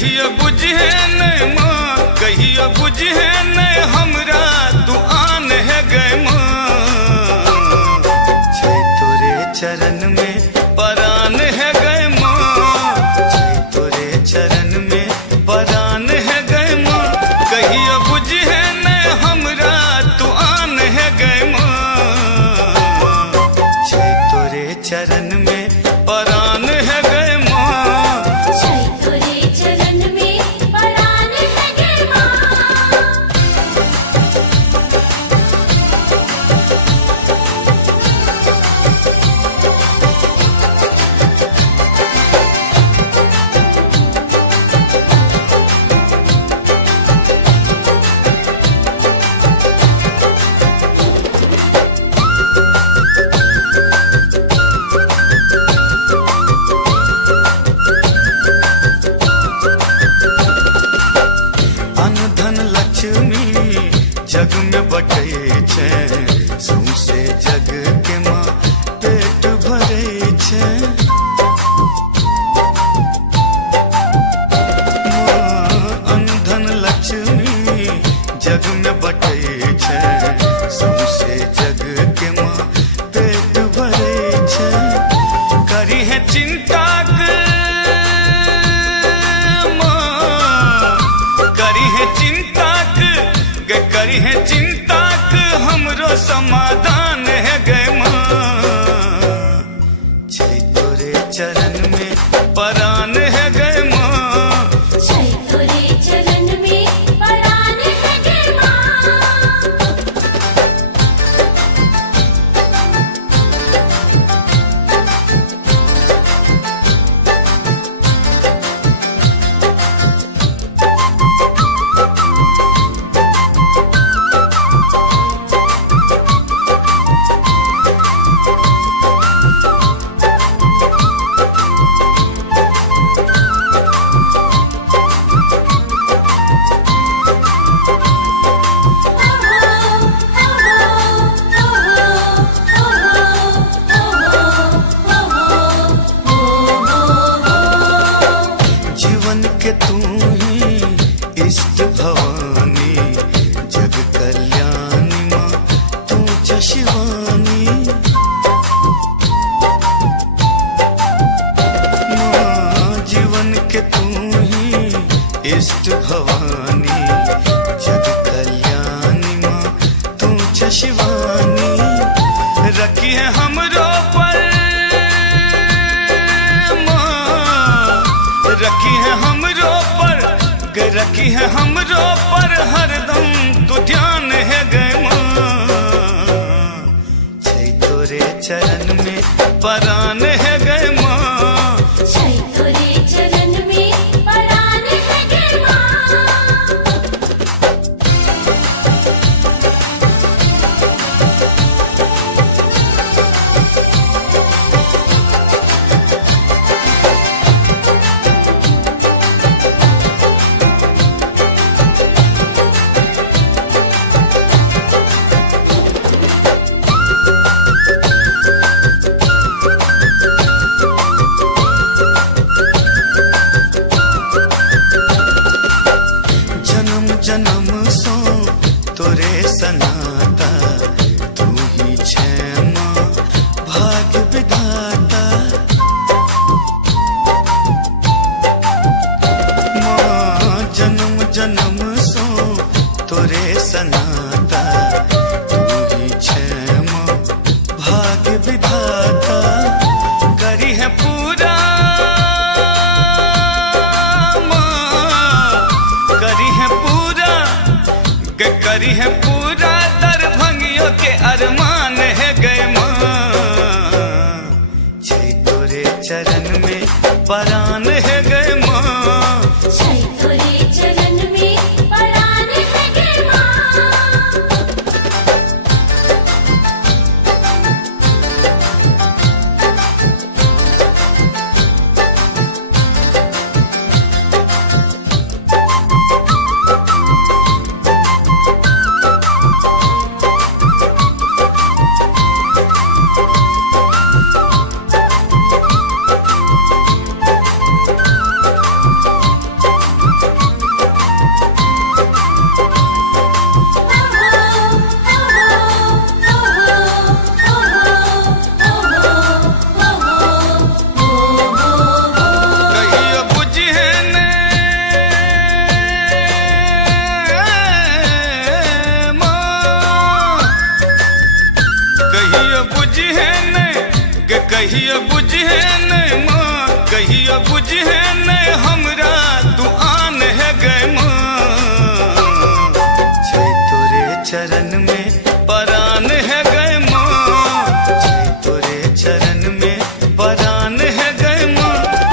कहियो बुझे नहीं माँ, कहियो बुझे नहीं हमरा तू आन है गए माँ। छै तोरे चरण में परान है गए माँ, छै तोरे चरण में परान है गए माँ। कहियो बुझे नहीं हमरा तू आन है गए माँ, छै तोरे चरण में परान है गए माँ। जग में बटे छे सौंसे जग के माँ पेट भरे छे। अनधन लक्ष्मी जग में बटे छे सौंसे जग के माँ पेट भरे छे। करी है चिंता माँ, करी है चिंता, करी है चिंता हमरो समाधान है गए माँ। छै तोरे चरण में परान है गए माँ, छै तोरे चरण में परान है गए माँ। के तू ही इष्ट भवानी जग कल्याणी माँ तू च शिवानी। माँ जीवन के तू ही इष्ट भवानी जग कल्याणी माँ तू च शिवानी। रखी है हमरो पर रखी है हमरो पर, रखी है हमरो पर हरदम तू ध्यान है गए माँ। छै तोरे चरण में परान है गए माँ, छै तोरे चरण में परान है गए माँ। जन्म सो तोरे सनाता तू ही छे माँ भाग्य विधाता। माँ जन्म जन्म सो तोरे सनाता तू ही छे माँ भाग्य विधाता। करी है पूरा माँ, करी है करी है पूरा दरभंगियों के अरमान है गए माँ। छै तोरे चरण में परान है गए माँ, छै तोरे चरण में परान है गए माँ। कहियो बुझे नहीं माँ, कहियो बुझे नहीं हमरा तू आन है गए माँ। छै तोरे चरण में परान है गए माँ, छै तोरे चरण में परान है गए माँ।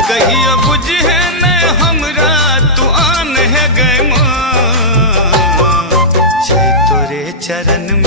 कहियो बुझे नहीं हमरा तू आन है गए माँ, छै तोरे चरण में